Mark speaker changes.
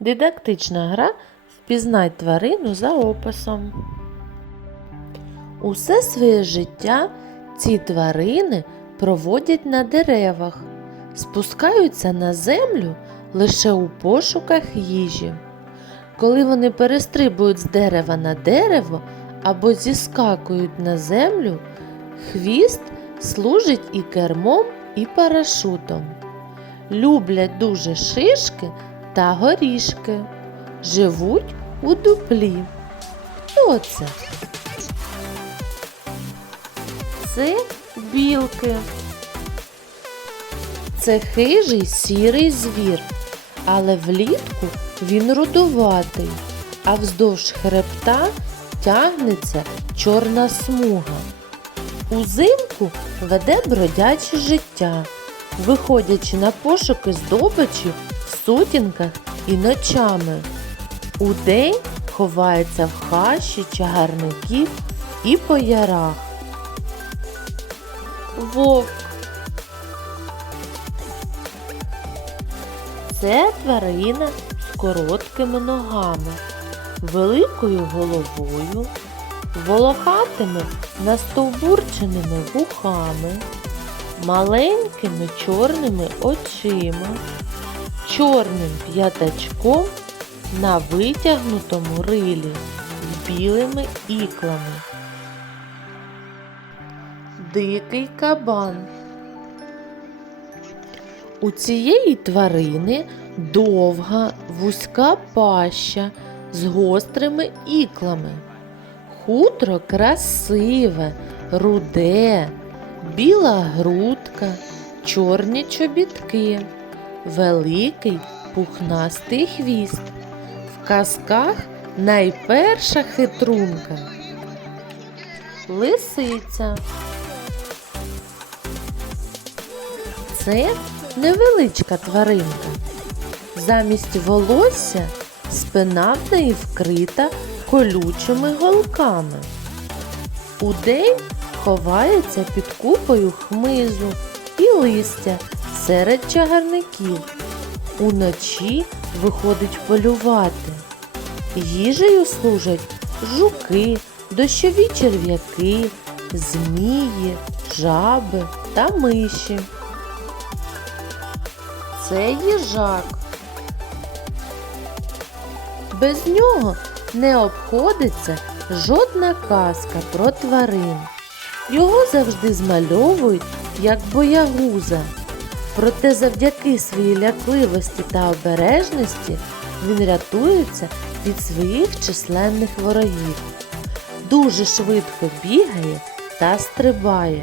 Speaker 1: Дидактична гра Впізнай тварину за описом. Усе своє життя ці тварини проводять на деревах, спускаються на землю лише у пошуках їжі. Коли вони перестрибують з дерева на дерево або зіскакують на землю, хвіст служить і кермом, і парашутом. Люблять дуже шишки та горішки. Живуть у дуплі. Хто це? Це білки. Це хижий сірий звір, але влітку він рудуватий, а вздовж хребта тягнеться чорна смуга. Узимку веде бродяче життя, виходячи на пошуки здобичі в сутінках і ночами. Удень ховається в хащі чагарників і по ярах. Вовк. Це тварина з короткими ногами, великою головою, волохатими настовбурченими вухами, маленькими чорними очима, чорним п'ятачком на витягнутому рилі з білими іклами. Дикий кабан. У цієї тварини довга вузька паща з гострими іклами. Хутро красиве, руде, біла грудка, чорні чобітки, великий пухнастий хвіст. В казках найперша хитрунка. Лисиця. Це невеличка тваринка. Замість волосся спина в неї вкрита колючими голками. Удень ховається під купою хмизу і листя серед чагарників. Уночі виходить полювати. Їжею служать жуки, дощові черв'яки, змії, жаби та миші. Це їжак. Без нього не обходиться жодна казка про тварин. Його завжди змальовують як боягуза. Проте завдяки своїй лякливості та обережності він рятується від своїх численних ворогів. Дуже швидко бігає та стрибає.